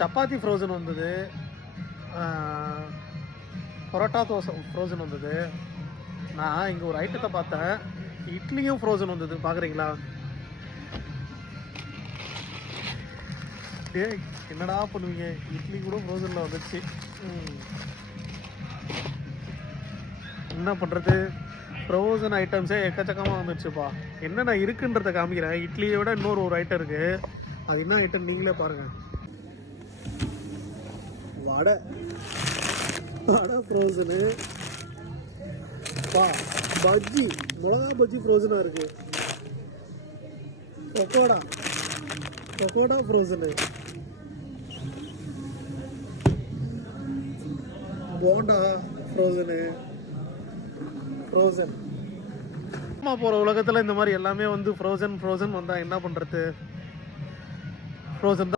Chapati frozen வந்தது, parotta dosa frozen வந்தது. நான் இங்கே ஒரு ஐட்டத்தை பார்த்தேன், இட்லியும் ஃப்ரோசன் வந்தது. பார்க்குறீங்களா? டேய் என்னடா பண்ணுவீங்க, இட்லி கூட ஃப்ரோசனில் வந்துச்சு. என்ன பண்ணுறது, ஃப்ரோசன் ஐட்டம்ஸே எக்கச்சக்கமாக வந்துடுச்சுப்பா. என்னென்ன இருக்குன்றதை காமிக்கிறேன். இட்லியை விட இன்னொரு ஒரு ஐட்டம் இருக்குது, அது என்ன ஐட்டம் நீங்களே பாருங்கள். வடை ஃப்ரோசனு பா, பஜ்ஜி, மிளகா பஜ்ஜி ஃப்ரோசனாக இருக்குது. பக்கோடா ஃப்ரோசனு, போண்டா ஃப்ரோசன். அம்மா போகிற உலகத்தில் இந்த மாதிரி எல்லாமே வந்து ஃப்ரோசன் வந்தால் என்ன பண்ணுறது? ஃப்ரோசன்